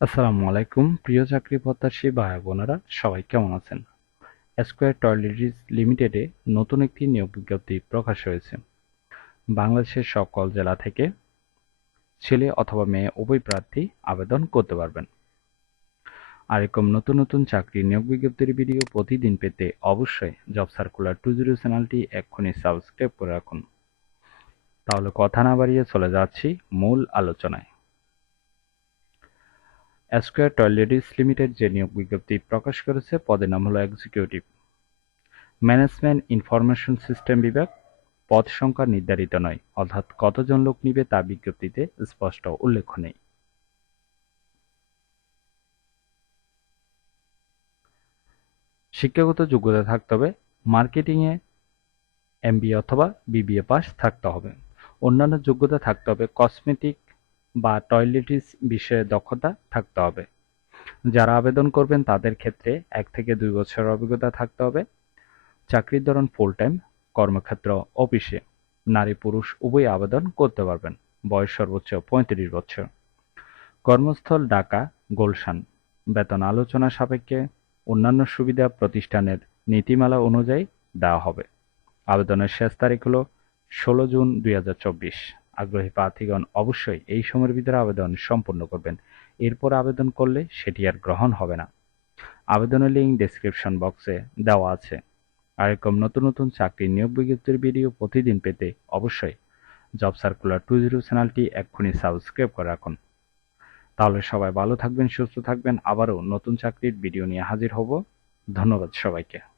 আসসালামু আলাইকুম, প্রিয় চাকরি প্রত্যাশী ভাই বোনেরা, সবাই কেমন আছেন? স্কোয়ার টয়লেটরিজ লিমিটেডে নতুন একটি নিয়োগ বিজ্ঞপ্তি প্রকাশ হয়েছে। বাংলাদেশের সকল জেলা থেকে ছেলে অথবা মেয়ে উভয় প্রার্থী আবেদন করতে পারবেন। আর এরকম নতুন নতুন চাকরি নিয়োগ বিজ্ঞপ্তির ভিডিও প্রতিদিন পেতে অবশ্যই জব সার্কুলার টু জিরো চ্যানেলটি এক্ষুনি সাবস্ক্রাইব করে রাখুন। তাহলে কথা না বাড়িয়ে চলে যাচ্ছি মূল আলোচনায়। স্কোয়ার টয়লেটিস লিমিটেড যে নিয়োগ বিজ্ঞপ্তি প্রকাশ করেছে, পদের নাম হলো এক্সিকিউটিভ ম্যানেজমেন্ট ইনফরমেশন সিস্টেম বিভাগ পদ সংখ্যা নির্ধারিত নয়, অর্থাৎ কতজন লোক নিবে তা বিজ্ঞপ্তিতে স্পষ্ট উল্লেখ নেই। শিক্ষাগত যোগ্যতা থাকতে হবে, মার্কেটিংয়ে এমবিএ অথবা বিবিএ পাস থাকতে হবে। অন্যান্য যোগ্যতা থাকতে হবে কসমেটিক বা টয়লেটিস বিষয়ে দক্ষতা থাকতে হবে। যারা আবেদন করবেন তাদের ক্ষেত্রে এক থেকে দুই বছরের অভিজ্ঞতা থাকতে হবে। চাকরির ধরন ফুল টাইম কর্মক্ষেত্র, অফিসে। নারী, পুরুষ উভয় আবেদন করতে পারবেন। বয়স সর্বোচ্চ পঁয়ত্রিশ বছর। কর্মস্থল ঢাকা, গোলশান। বেতন আলোচনা সাপেক্ষে অন্যান্য সুবিধা প্রতিষ্ঠানের নীতিমালা অনুযায়ী দেওয়া হবে। আবেদনের শেষ তারিখ হলো ষোলো জুন দুই হাজার চব্বিশ। আগ্রহী প্রার্থীগণ অবশ্যই এই সময়ের ভিতরে আবেদন সম্পন্ন করবেন। এরপর আবেদন করলে সেটি আর গ্রহণ হবে না। আবেদনের লিঙ্ক ডেসক্রিপশন বক্সে দেওয়া আছে। আর এরকম নতুন নতুন চাকরি নিয়োগ বিজ্ঞপ্তির ভিডিও প্রতিদিন পেতে অবশ্যই জব সার্কুলার টু জিরো চ্যানেলটি এক্ষুনি সাবস্ক্রাইব করে রাখুন। তাহলে সবাই ভালো থাকবেন, সুস্থ থাকবেন। আবারও নতুন চাকরির ভিডিও নিয়ে হাজির হব। ধন্যবাদ সবাইকে।